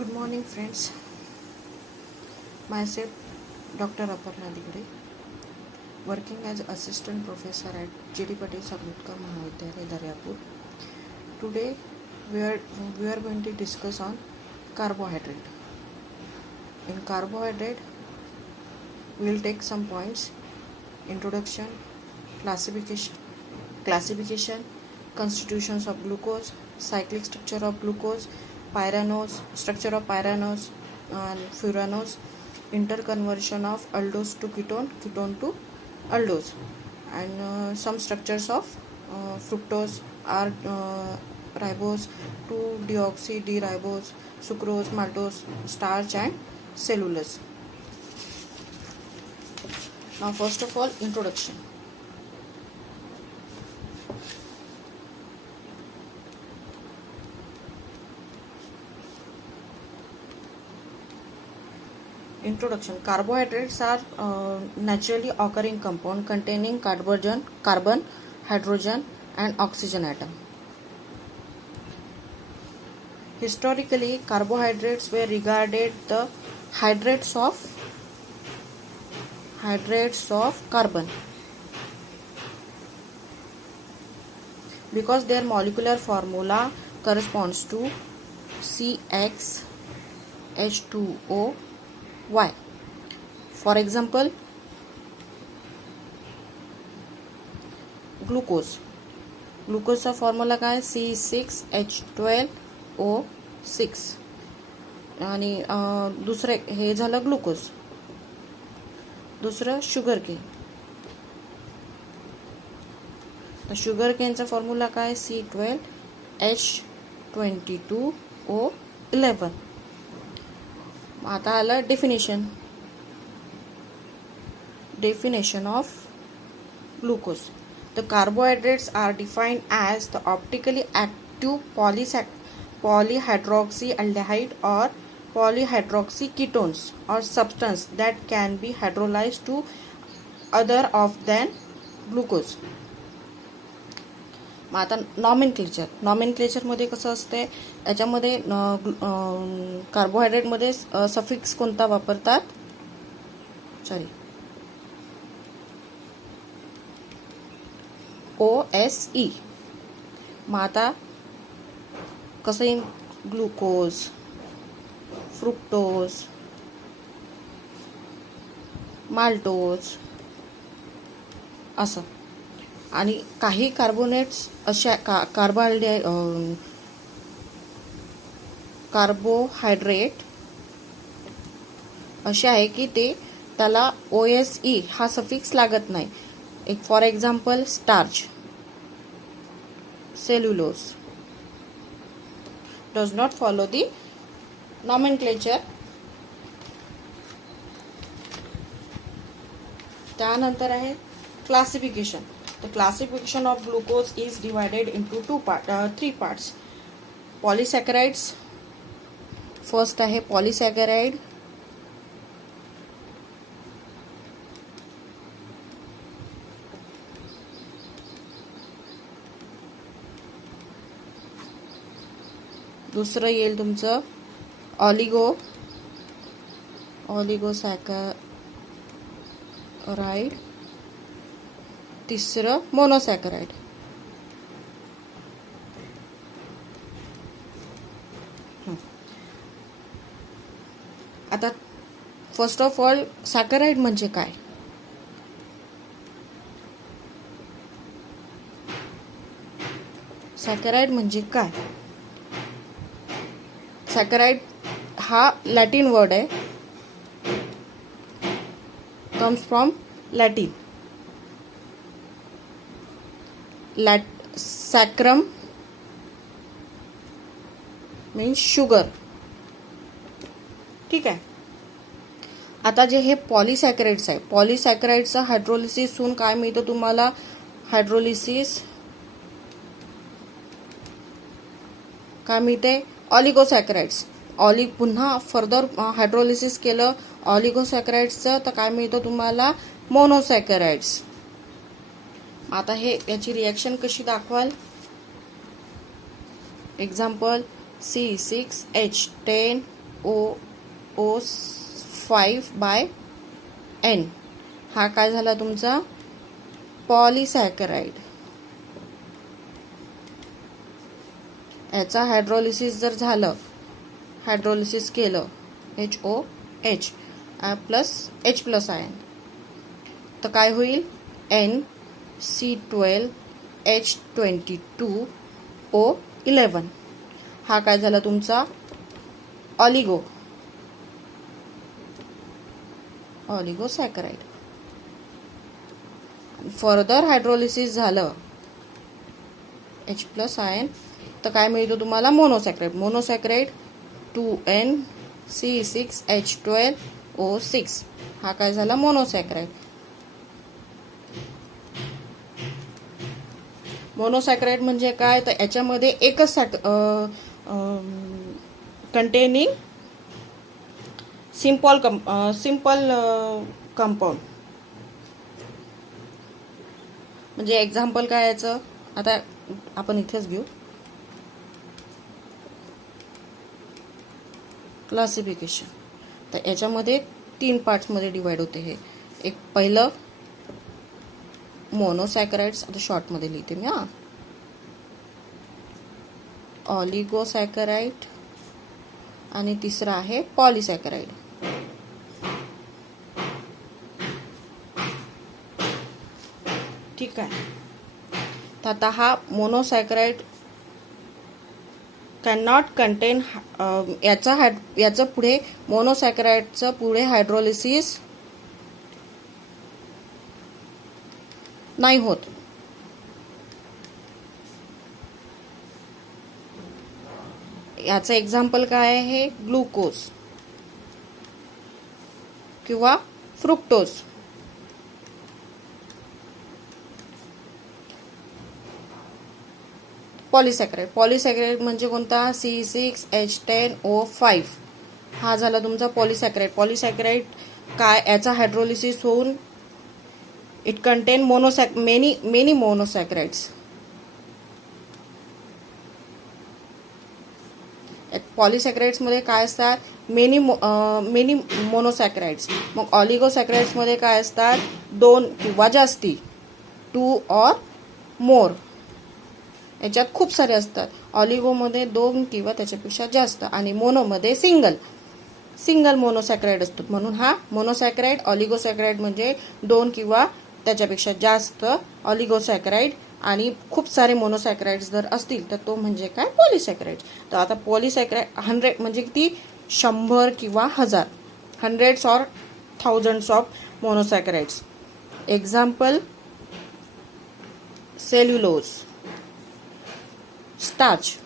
Good morning, friends. Myself, Dr. Aparna Digre, working as assistant professor at G.D. Patil Samrutka Mahavidyalaya, Daryapur. Today, we are going to discuss on carbohydrate. In carbohydrate, we will take some points: introduction, classification, constitutions of glucose, cyclic structure of glucose, structure of pyranose and furanose, interconversion of aldose to ketone, ketone to aldose, and some structures of fructose, ribose to deoxy D-ribose, sucrose, maltose, starch and cellulose. Now first of all, introduction. Carbohydrates are naturally occurring compound containing carbon, hydrogen and oxygen atom. Historically, carbohydrates were regarded the hydrates of carbon because their molecular formula corresponds to CxH2O Y. For example, ग्लुकोजचा formula काय C6H12O6 आणि दुसरे हे झालं glucose. दुसरं sugar केनचा formula काय C12H22O11. आता आलं definition of glucose. The carbohydrates are defined as the optically active polyhydroxyaldehyde or polyhydroxyketones or substance that can be hydrolyzed to other of than glucose. आता नॉमेनक्लेचर मध्ये कसं असते, याच्यामध्ये कार्बोहायड्रेटमध्ये सफिक्स कोणता वापरतात, OSE. मग आता कसं ग्लुकोज, फ्रुक्टोज, माल्टोज असं. आणि काही कार्बोनेट्स अशा कार्बोहायड्रेट असे आहे की त्याला OSE हा सफिक्स लागत नाही. एक for example starch, cellulose does not follow the nomenclature. त्यानंतर आहे classification. The classification of glucose is divided into three parts. Polysaccharides. First आहे polysaccharide. दुसरं येईल तुमचं ऑलिगोसॅकराइड. तिसरं मोनोसॅकराइड. आता फर्स्ट ऑफ ऑल सॅकराइड म्हणजे काय. सॅकराइड हा लॅटिन वर्ड आहे, comes from Latin. Saccharum means sugar. ठीक आहे. आता जे हे पॉलिसॅकराइड्स आहे, पॉलिसॅकराइडचं हायड्रोलिसिस होऊन काय मिळतं तुम्हाला, हायड्रोलिसिस काय मिळते, ऑलिगोसॅकराइड्स. पुन्हा फर्दर हायड्रोलिसिस केलं ऑलिगोसॅकराइड्सचं तर काय मिळतं तुम्हाला, मोनोसॅकराइड्स. आता हे याची रिॲक्शन कशी दाखवाल, example C6H10 COO5/N. हा काय झाला तुमचा पॉलिसॅकराइड. याचा हायड्रोलिसिस जर झालं, हायड्रोलिसिस केलं HOH प्लस आयन, तर काय होईल NC12H22O11. हा काय झाला तुमचा ऑलिगोसॅकराइड. फर्दर हायड्रोलिसिस झालं H प्लस आयन, तर काय मिळतो तुम्हाला मोनोसॅकराइड 2NC6H12O6. हा काय झाला मोनोसॅकराइड. मोनोसॅकराइड म्हणजे काय, तर याच्यामध्ये एकच कंटेनिंग सिंपल कंपाऊंड. म्हणजे एक्झाम्पल काय याचं, आता आपण इथेच घेऊ क्लासिफिकेशन. तर याच्यामध्ये 3 पार्ट्समध्ये डिवाइड होते हे. एक पहिलं मोनोसॅकराइड्स, आता शॉर्टमध्ये लिहिते मी ऑलिगोसॅकराइड, आणि तिसरा आहे पॉलिसॅकराइड. ठीक आहे. तर आता हा मोनोसॅकराइड कॅन नॉट कंटेन, याचं पुढे मोनोसॅकराइडचं पुढे हायड्रोलिसिस नाही होत. याचं एक्झाम्पल काय आहे, ग्लुकोज किंवा फ्रुक्टोज. पॉलिसॅकराइड म्हणजे कोणता, C6H10O5. हा झाला तुमचा पॉलिसॅकराइड. काय, याचा हायड्रोलिसिस होऊन इट कंटेन मेनी मोनोसॅकराइड्स. पॉलिसॅकराइड्स मध्ये काय असतात, मेनी मोनोसॅकराइड्स. मग ऑलिगोसॅकराइड्स मध्ये काय असतात, 2 किंवा जास्ती, 2 और मोर. याच्यात खूप सारे असतात. ऑलिगोमध्ये 2 किंवा त्याच्यापेक्षा जास्त, आणि मोनोमध्ये सिंगल मोनोसॅकराइड असतात. म्हणून हा मोनोसॅकराइड. ऑलिगोसॅकराइड म्हणजे 2 किंवा त्याच्यापेक्षा जास्त ऑलिगोसॅकराइड, आणि खूप सारे मोनोसॅकराइड्स जर असतील तर तो म्हणजे काय, पॉलिसॅकराइड. तर आता पॉलिसॅकराइड 100 म्हणजे किती, 100 किंवा 1000, हंड्रेड्स और thousands of monosaccharides. Example cellulose, starch,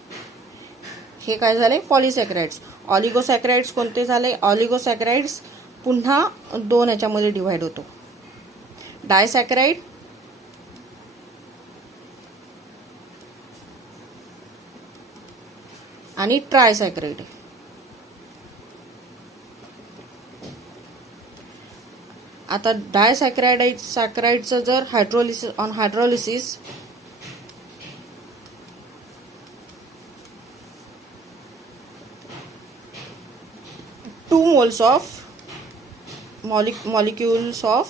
हे काय झाले पॉलिसॅकराइड्स. ऑलिगोसॅकराइड्स कोणते झाले, ऑलिगोसॅकराइड्स पुन्हा 2 याच्यामध्ये डिवाइड होतो, डायसॅकराइड आणि ट्रायसॅकराइड. आता डायसॅकराइडचं जर hydrolysis 2 moles of molecules of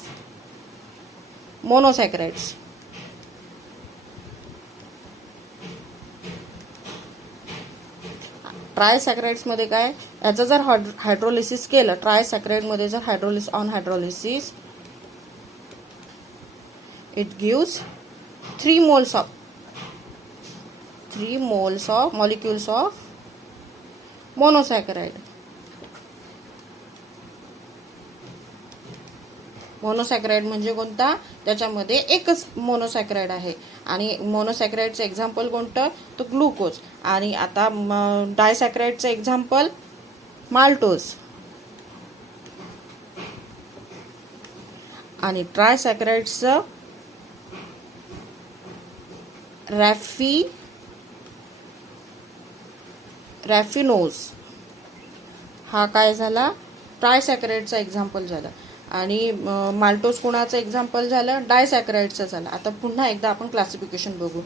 monosaccharides. ट्रायसॅकराइड्स मध्ये काय, याचं जर हायड्रोलिसिस केलं, ट्रायसॅकराइड मध्ये जर hydrolysis it gives 3 moles of molecules of monosaccharide. मोनोसॅकराइड म्हणजे कोणता, त्याच्यामध्ये एकच मोनोसॅकराइड आहे. आणि मोनोसॅकराइडचं एक्झाम्पल कोणतं, तर ग्लुकोज. आणि आता डायसॅकराइडचं एक्झाम्पल माल्टोज. आणि ट्रायसॅकराइडचं रॅफिनोज. हा काय झाला, ट्रायसॅकराइडचा एक्झाम्पल झाला. आणि माल्टोज कोणाचं एक्झाम्पल झालं, डायसॅकराइडचं झालं. आता पुन्हा एकदा आपण क्लासिफिकेशन बघू.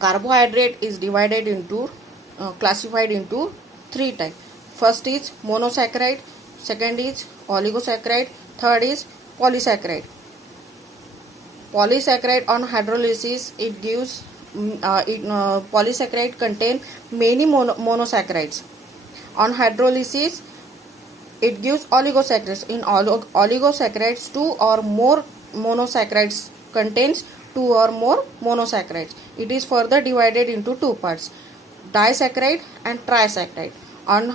Carbohydrate is divided into classified into three types. First is monosaccharide, second is oligosaccharide, third is polysaccharide. Polysaccharide on hydrolysis, it gives polysaccharide contain many monosaccharides. On hydrolysis, it gives oligosaccharides. In oligosaccharides, two or more monosaccharides contains two or more monosaccharides. It is further divided into two parts, disaccharide and trisaccharide. On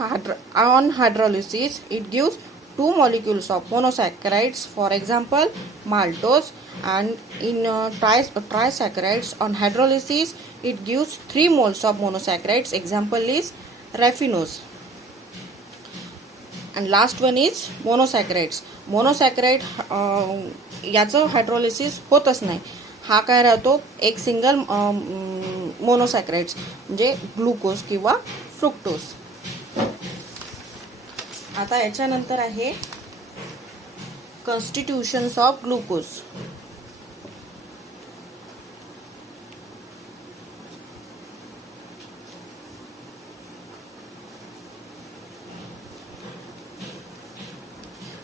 hydrolysis, it gives two molecules of monosaccharides, for example maltose, and in trisaccharides on hydrolysis, it gives 3 moles of monosaccharides, example is raffinose. And last one is monosaccharides. मोनोसॅकराईड याचं hydrolysis होतच नाही. हा काय राहतो, एक single मोनोसॅकराइड्स म्हणजे glucose किंवा fructose. आता याच्यानंतर आहे कॉन्स्टिट्यूशन्स ऑफ ग्लुकोज.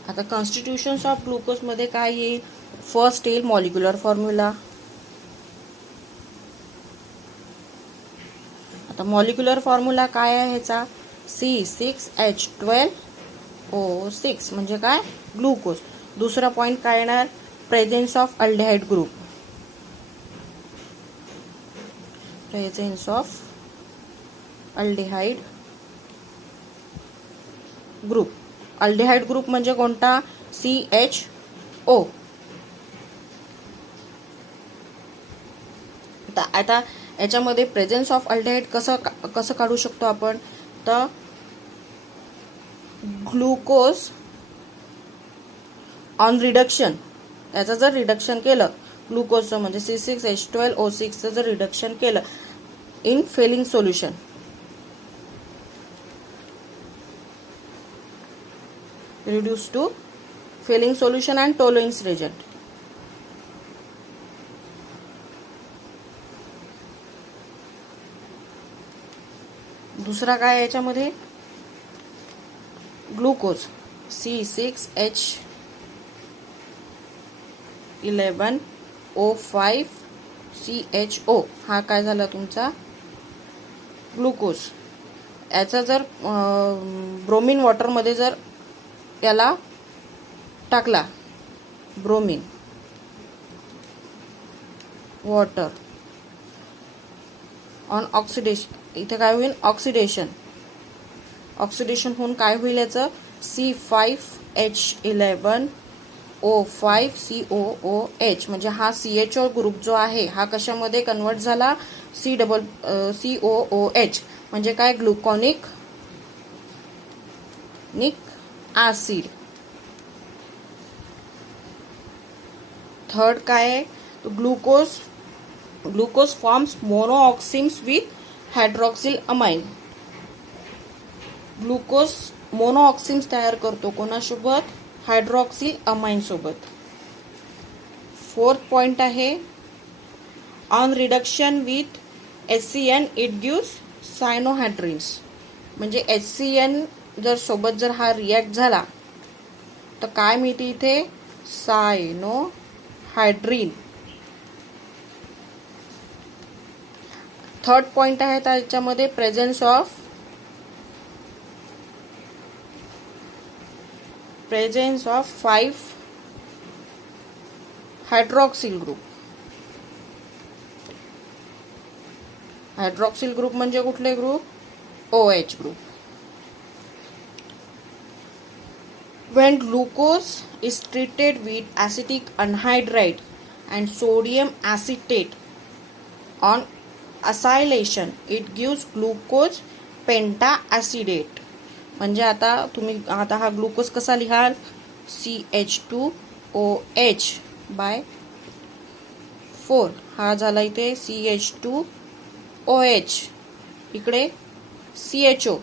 आता कॉन्स्टिट्यूशन्स ऑफ ग्लुकोज मध्ये काय येईल, फर्स्ट येईल मॉलिक्युलर फॉर्म्युला. आता मॉलिक्युलर फॉर्म्युला काय आहे ह्याचा, C6H12O6 म्हणजे काय, ग्लुकोज. दुसरा पॉइंट काय येणार, presence of aldehyde group. Presence of aldehyde group. Aldehyde group म्हणजे कोणता, CHO. आता याच्यामध्ये प्रेझेन्स ऑफ अल्डिहाइड कसं काढू शकतो आपण, तर ग्लुकोज ऑन रिडक्शन, त्याचं जर रिडक्शन केलं ग्लुकोजचं म्हणजे C6H12O6चं जर रिडक्शन केलं in Fehling solution, reduce to failing solution and Tollens reagent. दुसरा काय याच्यामध्ये, ग्लुकोज C6H11O5CHO हा काय झाला तुमचा ग्लुकोज. याचा जर ब्रोमीन वॉटर मध्ये जर याला टाकला, ब्रोमीन वॉटर ऑन ऑक्सिडेशन, इथे काय होईल, ऑक्सिडेशन होऊन काय होईल याचं, C5H11O5COOH म्हणजे हा CHO ग्रुप जो आहे हा कशामध्ये कन्वर्ट झाला, COOH म्हणजे काय, ग्लुकॉनिक ऍसिड. थर्ड काय आहे, glucose forms monoximes with hydroxyl amine. Glucose monoximes तयार करतो कोणासोबत, हायड्रॉक्सिल अमाइन सोबत. फोर्थ पॉइंट आहे, on reduction with HCN it gives cyanohydrins म्हणजे HCN जर सोबत जर हा रिॲक्ट झाला तर काय मिळते इथे, सायनोहायड्रिन. थर्ड पॉइंट आहे त्याच्यामध्ये presence of 5 hydroxyl group. Hydroxyl group म्हणजे कुठले group, OH group. When glucose is treated with acetic anhydride and sodium acetate on acylation, it gives glucose pentacetate. म्हणजे आता तुम्ही आता हा ग्लुकोज कसा लिहाल, CH2OH/4 हा झाला इथे CH2OH, इकडे CHO.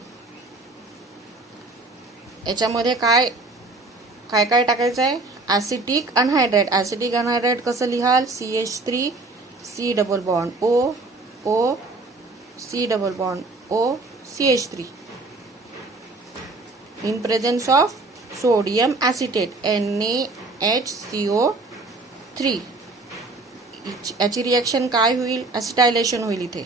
याच्यामध्ये काय टाकायचं आहे, ऍसिटिक अनहायड्राइड. ऍसिटिक अनहायड्राइड कसं लिहाल, CH3 C double bond O C double bond COCH3 in presence of sodium acetate NaHCO3. याची रिएक्शन काय होईल? ॲसिटायलेशन होईल. इथे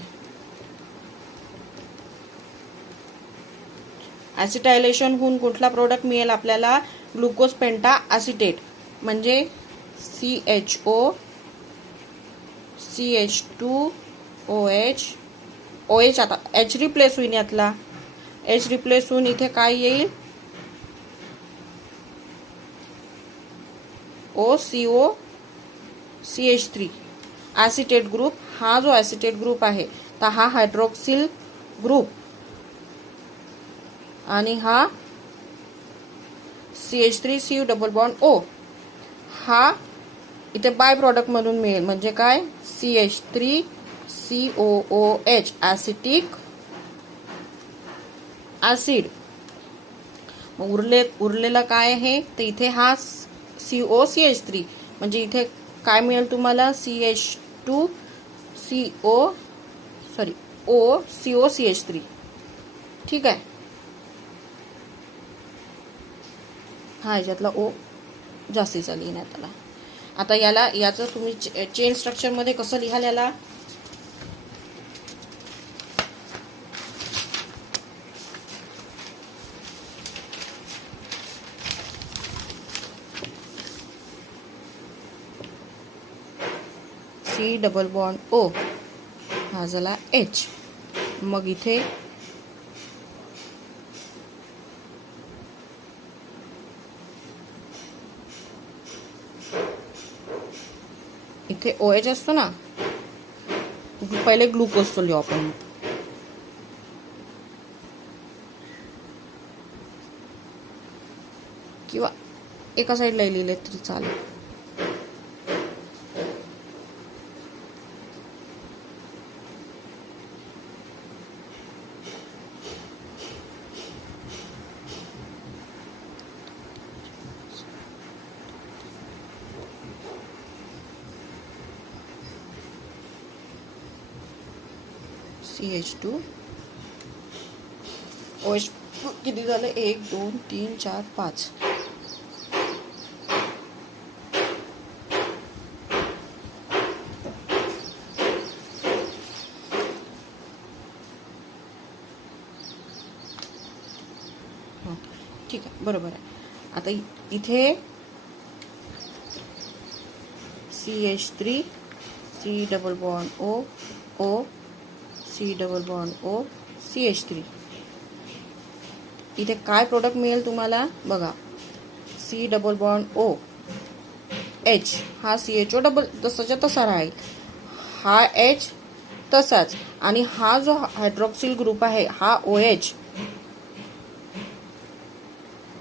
ॲसिटायलेशन होऊन कुठला प्रोडक्ट मिळेल आपल्याला? ग्लुकोज पेंटा ॲसिटेट, म्हणजे CHO CH2OH OH. आता H रिप्लेस होईल, यातला H रिप्लेस होऊन इथे काय येईल? OCOCH3 acetate group. हा जो ॲसिटेट ग्रुप आहे तर हा हायड्रॉक्सिल ग्रुप आणि हा CH3CU डबल बॉन्ड O हा इथे बाय प्रॉडक्ट म्हणून मिळेल. म्हणजे काय? CH3COOH acetic acid. मग उरलेला काय आहे? तर इथे हा COCH3, म्हणजे इथे काय मिळेल तुम्हाला? OCOCH3. ठीक आहे. हा याच्यातला O जास्तीचा लिहिण्यात आला. आता याचं तुम्ही चेन स्ट्रक्चर मध्ये कसं लिहाल? याला C डबल बॉन्ड O, हा झाला H. मग इथे OH असतो ना, पहिले ग्लुकोजचं लिहू आपण. किंवा एका साईडला लिहिले तरी चालेल. CH2 OH किती झाले? 1 2 3 4 5. ठीक आहे, बरोबर आहे. आता इथे CH3 C double bond O C double bond O CH3. इथे काय प्रोडक्ट मिळेल तुम्हाला? बघा, C double bond O H हा CHO डबल तसाच्या तसा राहील, हा H तसाच, आणि हा जो हायड्रॉक्सिल ग्रुप आहे हा OH,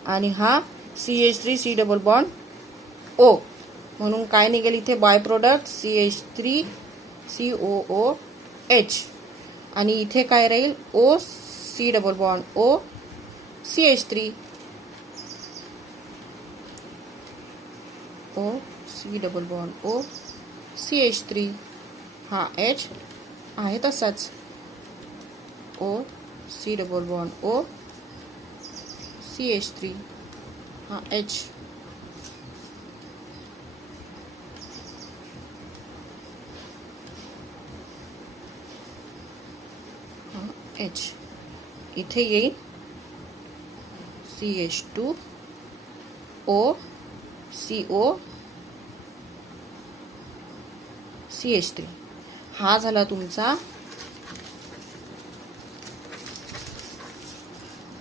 आणि हा CH3C डबल बॉन्ड O. म्हणून काय निघेल इथे? बाय प्रोडक्ट CH3COOH, आणि इथे काय राहील? OC double bond O CH3. OC double bond O CH3. हा H आहे तसाच, OC double bond O CH3. हा H. H इथे येईल CH2 O CO CH3. हा झाला तुमचा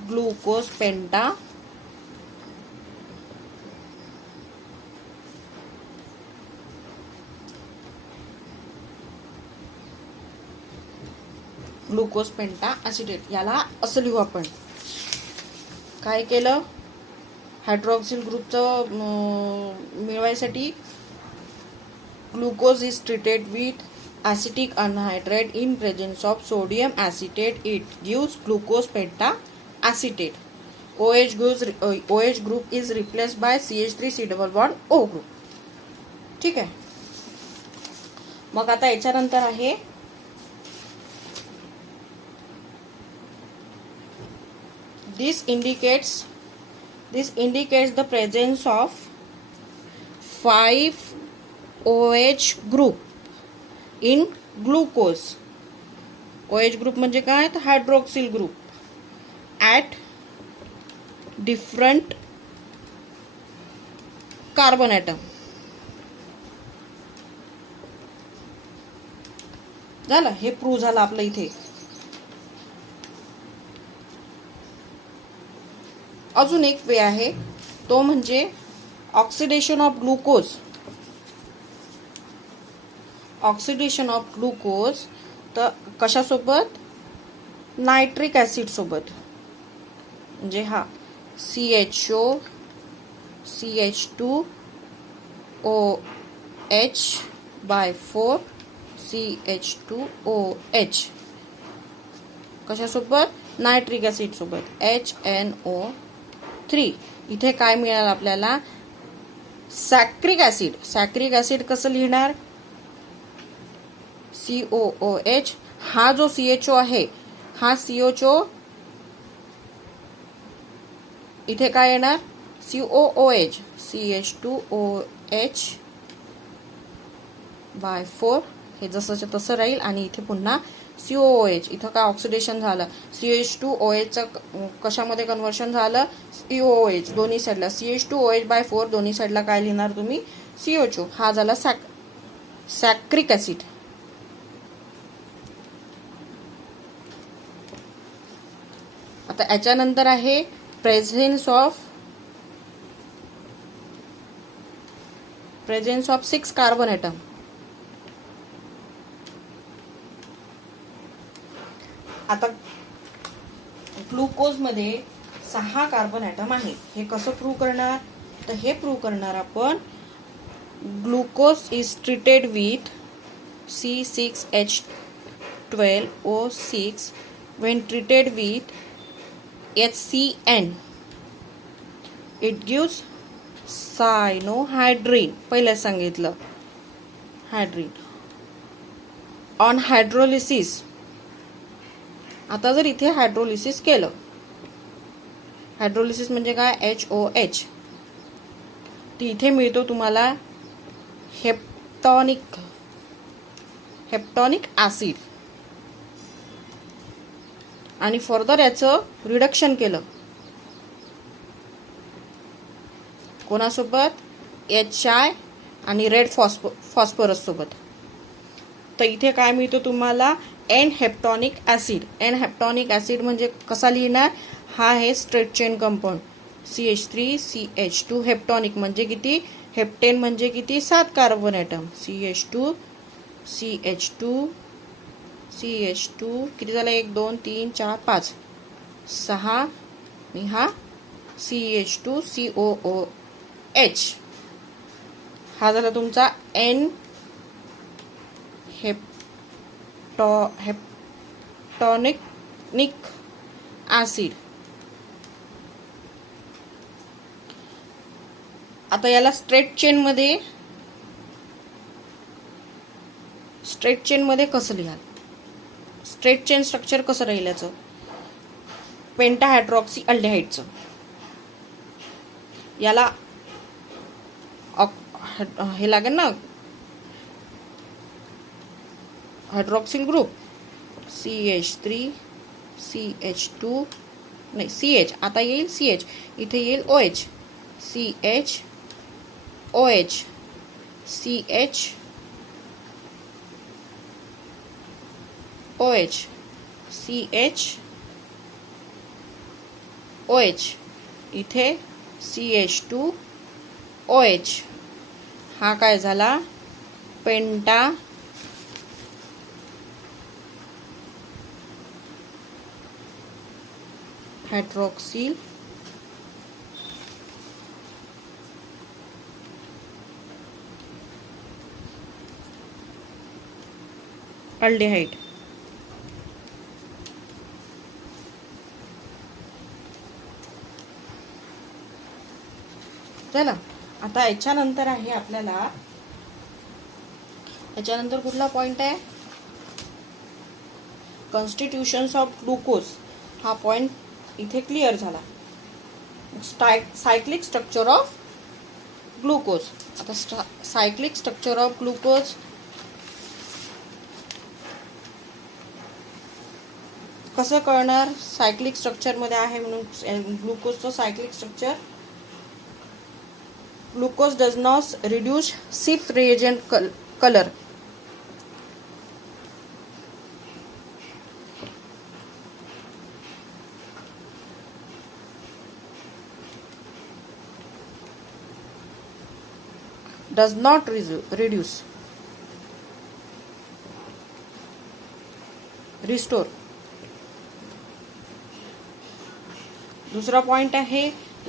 ग्लुकोज पेंटा ग्लुकोज पेंटा ॲसिटेट. याला असं लिहू आपण. काय केलं? हायड्रॉक्सिल ग्रुपचं मिळवायसाठी glucose is treated with acetic anhydride in presence of sodium acetate. It gives glucose penta-acetate. OH group is replaced by CH3C double bond O group. ठीक आहे. मग आता याच्यानंतर आहे This indicates the presence of 5OH group in glucose. OH group म्हणजे काय, तर hydroxyl group at different carbon atom. झालं, हे प्रूव्ह झालं आपलं इथे. अजून एक वे आहे, तो म्हणजे oxidation of glucose. Oxidation of glucose तर कशासोबत, नायट्रिक ॲसिड सोबत. म्हणजे हा CH2OH/4 CH2OH कशासोबत, नायट्रिक ॲसिड सोबत HNO3. इथे काय मिळालं आपल्याला, सॅक्रिक ॲसिड. सॅक्रिक ॲसिड कसं लिहिणार, COOH. हा जो CHO आहे, हा CHO इथे काय येणार, COOH CH2OH/4. हे जसंच्या तसं राहील आणि इथे पुन्हा COOH. इथं काय ऑक्सिडेशन झालं, CH2OH कशामध्ये कन्व्हर्शन झालं, COOH. दोन्ही साईडला CH2OH/4 दोन्ही साईडला काय लिहिणार तुम्ही, CHO. हा झाला सॅक्रिक ॲसिड. आता याच्यानंतर आहे प्रेझेन्स ऑफ 6 कार्बन ॲटम. आता ग्लुकोज मध्ये 6 कार्बन ॲटम आहे. हे कसं प्रूव्ह करणार, तर हे प्रूव्ह करणार आपण, glucose is treated with C6H12O6 when treated with HCN it gives cyanohydrin. पहिलं सांगितलं हायड्रीन. On hydrolysis. आता जर इथे हायड्रोलिसिस केलं, हायड्रोलिसिस म्हणजे काय, HOH. तर इथे मिळतो तुम्हाला हेप्टॉनिक ॲसिड. आणि फर्दर याचं रिडक्शन केलं कोणासोबत, HI आणि रेड फॉस्फरस सोबत. तर इथे काय मिळतं तुम्हाला, एन हेप्टॉनिक ॲसिड. एन हेप्टॉनिक ॲसिड म्हणजे कसा लिहिणार, हा आहे स्ट्रेट चेन कंपाऊंड CH3CH2. हेप्टॉनिक म्हणजे किती, हेप्टेन म्हणजे किती, 7 कार्बन ॲटम. CH2 किती झालं, 1 2 3 4 5 6 आणि हा CH2COOH. हा झाला तुमचा एन हेप्टॉनिक ॲसिड. आता याला स्ट्रेट चेन मध्ये कसं लिहाल, स्ट्रेट चेन स्ट्रक्चर कसं राहील याचं, पेंटाहायड्रॉक्सी अल्डेहाइडचं. याला हे लागेल ना, हायड्रॉक्सिल ग्रुप CH3 CH2 नाही CH. आता येईल CH, इथे येईल OH CH OH CH OH CH OH. इथे CH2 OH. हा काय झाला, पेंटा हायड्रॉक्सिल अल्डेहाइड. चला, आता याच्यानंतर आहे आपल्याला, याच्यानंतर कुठला पॉइंट आहे, कॉन्स्टिट्यूशन्स ऑफ ग्लुकोज. हा पॉइंट इथे क्लिअर झाला. Cyclic structure of glucose. आता सायक्लिक स्ट्रक्चर ऑफ ग्लुकोज कसं कळणार? सायक्लिक स्ट्रक्चरमध्ये आहे म्हणून ग्लुकोजचं cyclic structure. Glucose does not reduce Schiff reagent colour. does not reduce, restore. दूसरा पॉइंट आहे,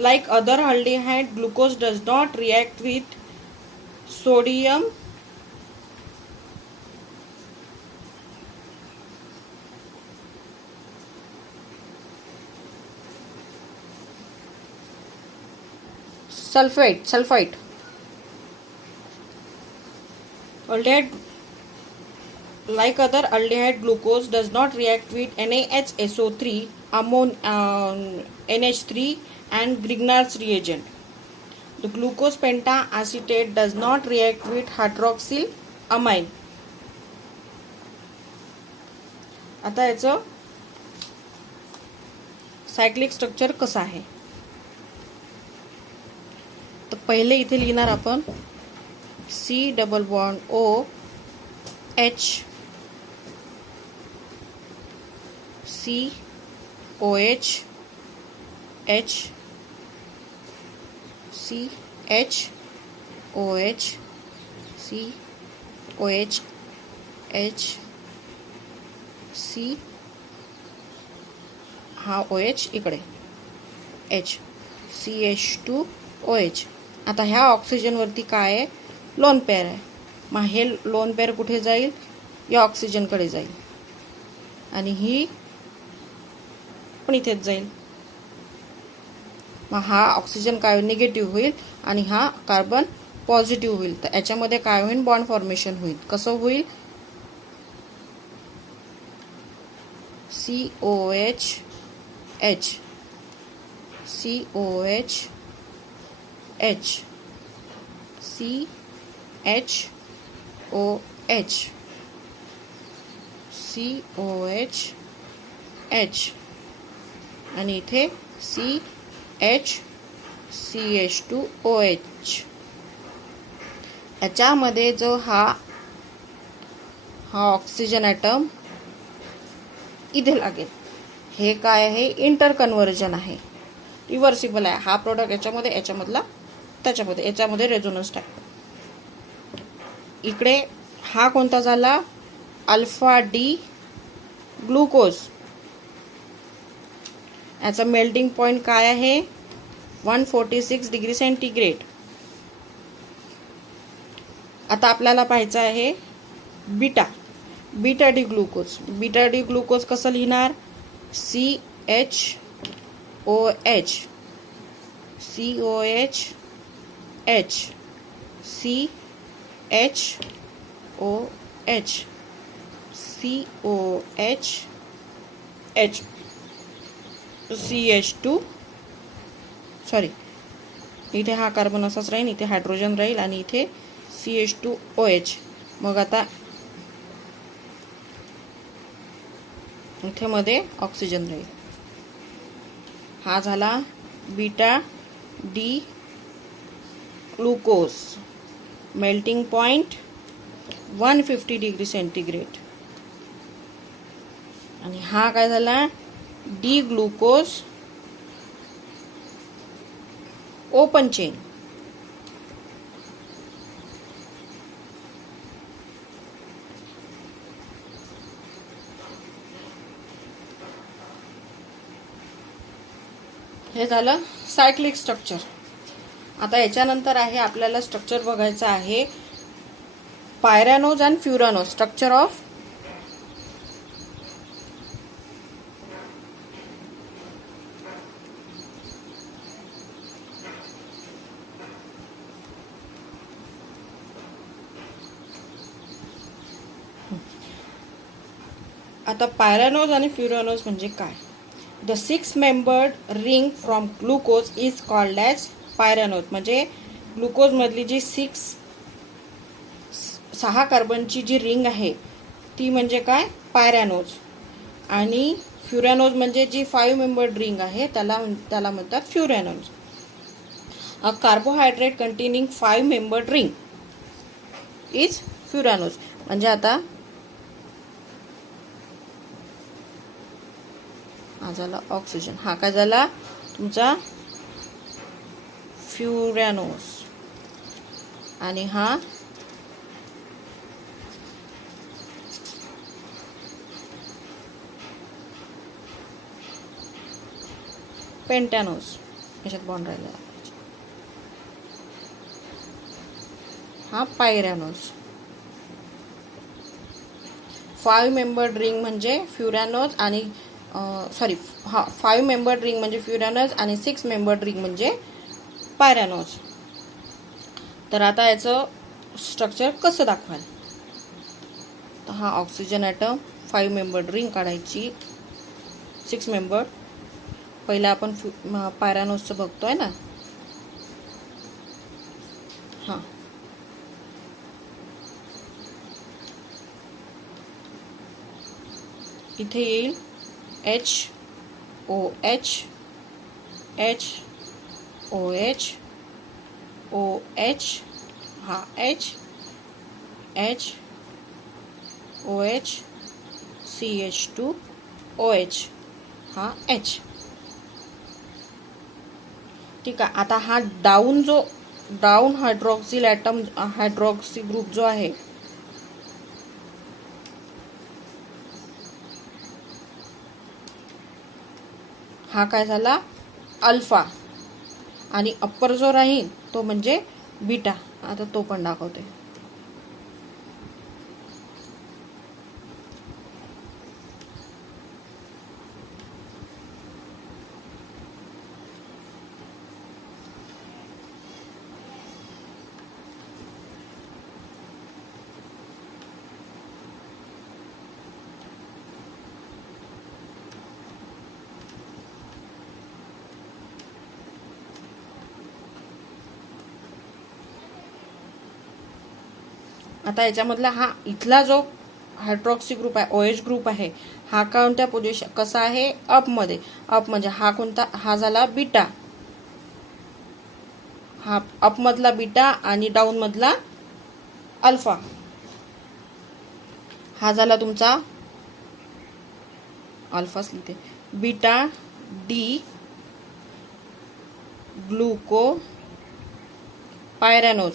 like other aldehyde, glucose does not react with sodium sulfite. Aldehyde, like other aldehyde, glucose does not react with NaHSO3, NH3 and Grignard's reagent. The glucose pentaacetate does not react with hydroxylamine. आता याचं cyclic structure कसं आहे? तर पहिले इथे लिहिणार आपण C double bond O H C OH H C H OH C OH H C हा OH इकडे H CH2OH. आता ह्या ऑक्सिजन वरती काय आहे? लोन पेअर आहे. मग हे लोन पेअर कुठे जाईल? या ऑक्सिजनकडे जाईल आणि ही पण इथेच जाईल. मग हा ऑक्सिजन काय निगेटिव्ह होईल आणि हा कार्बन पॉझिटिव्ह होईल. तर याच्यामध्ये काय होईल? बॉन्ड फॉर्मेशन होईल. कसं होईल? COH H COH H CHOH COH H आणि इथे CH2OH. याच्यामध्ये जो हा ऑक्सिजन ॲटम इथे लागेल. हे काय आहे? इंटर कन्व्हर्जन आहे, रिव्हर्सिबल आहे. हा प्रोडक्ट याच्यामधला त्याच्यामध्ये, याच्यामध्ये रेझोनन्स टाईप. इकडे हा कोणता झाला? Alpha D glucose. याचा मेल्टिंग पॉइंट काय आहे? 146 डिग्री सेंटीग्रेड. आता आपल्याला पाहायचं आहे beta D glucose. Beta D glucose कसं लिहिणार? CHOH COH H CHOH COH H CH2 sorry, इथे हा कार्बन असाच राहील, इथे हायड्रोजन राहील आणि इथे CH2OH. मग आता इथे मध्ये ऑक्सिजन राहील. हा झाला beta D glucose. Melting point 150 degree centigrade. आणि हा काय झाला? D glucose open chain. हे झालं सायक्लिक स्ट्रक्चर. आता याच्यानंतर आहे आपल्याला स्ट्रक्चर बघायचं आहे pyranose and furanose. Structure of आता पायरॅनोज आणि फ्युरानोज म्हणजे काय? The 6 membered ring from glucose is called as pyranose. म्हणजे ग्लुकोजमधली जी 6 कार्बनची जी रिंग आहे ती म्हणजे काय, पायरॅनोज. आणि फ्युरॅनोज म्हणजे जी 5 मेंबर्ड रिंग आहे त्याला म्हणतात furanose. A carbohydrate containing 5 membered ring is furanose. म्हणजे आता हा झाला ऑक्सिजन, हा काय झाला तुमचा फ्युरॅनोज. आणि हा पेंटॅनोज. याच्यात बॉन्ड राहिला, हा पायरॅनोज. 5 मेंबर्ड रिंग म्हणजे फ्युरॅनोज आणि 5 मेंबर्ड रिंग म्हणजे फ्युरॅनोज आणि 6 मेंबर्ड रिंग म्हणजे पायरॅनोज. तर आता याचं स्ट्रक्चर कसं दाखवाल, तर हा ऑक्सिजन ॲटम, 5 मेंबर्ड रिंग काढायची, 6 मेंबर्ड. पहिला आपण पायरॅनोजचं बघतोय ना. हां, इथे येईल HOH, HOH, OH, हा H, OH, CH2OH, हा H. ठीक आहे. आता हा down hydroxyl atom, hydroxy group जो आहे, हा काय झाला अल्फा. आणि अप्पर जो राहील तो म्हणजे बीटा. आता तो पण दाखवते. आता याच्यामधला हा इथला जो हायड्रॉक्सी ग्रुप आहे, OH ग्रुप आहे, हा कोणत्या पोझिशन कसा आहे, अप मध्ये. अप म्हणजे हा कोणता, हा झाला बीटा. हा अप मधला बीटा आणि डाऊन मधला अल्फा. हा झाला तुमचा अल्फाच लिहिते, बीटा डी ग्लुको पायरॅनोज.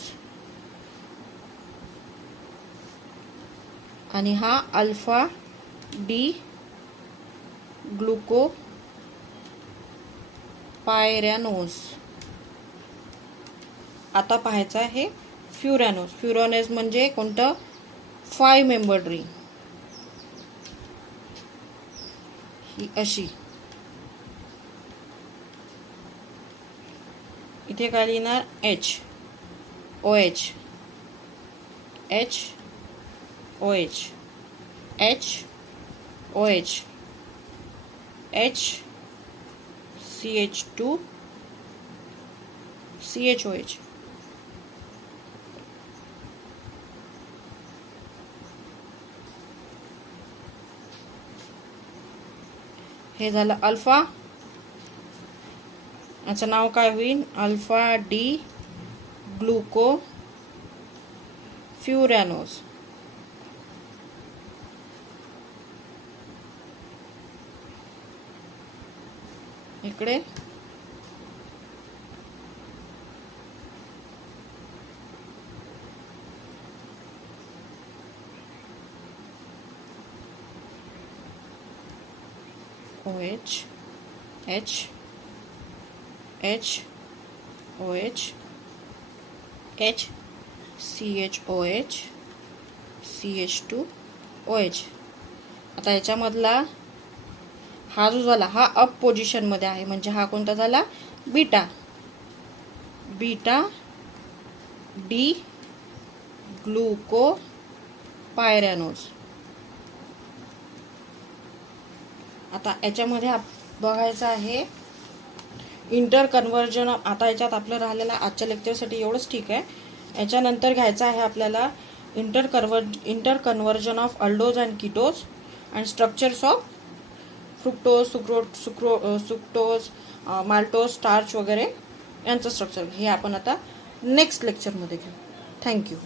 आणि हा अल्फा डी ग्लुको पायरॅनोज. आता पाहायचं आहे फ्युरॅनोज. फ्युरॅनोज म्हणजे कोणतं, 5 मेंबर्ड रिंग. ही अशी. इथे काय लिहिणार, HOH, HOH, HOH, CH2CHOH. हे झालं अल्फा. याचं नाव काय होईल, अल्फा डी ग्लुको फ्युरॅनोज. इकडे OH, HOH, CHOH, CH2OH. आता याच्यामधला हा जो झाला हा अप पोझिशन मध्ये आहे, म्हणजे हा कोणता झाला, beta. Beta D glucopyranose. आता याच्यामध्ये बघायचं आहे इंटर कन्व्हर्जन. आता याच्यात आपलं राहिलेलं आजच्या लेक्चरसाठी एवढंच ठीक आहे. याच्यानंतर घ्यायचं आहे आपल्याला interconversion of aldose and ketose and structures of fructose, sucrose, maltose, starch वगैरे यांचं स्ट्रक्चर. हे आपण आता नेक्स्ट लेक्चरमध्ये घेऊ. थँक्यू.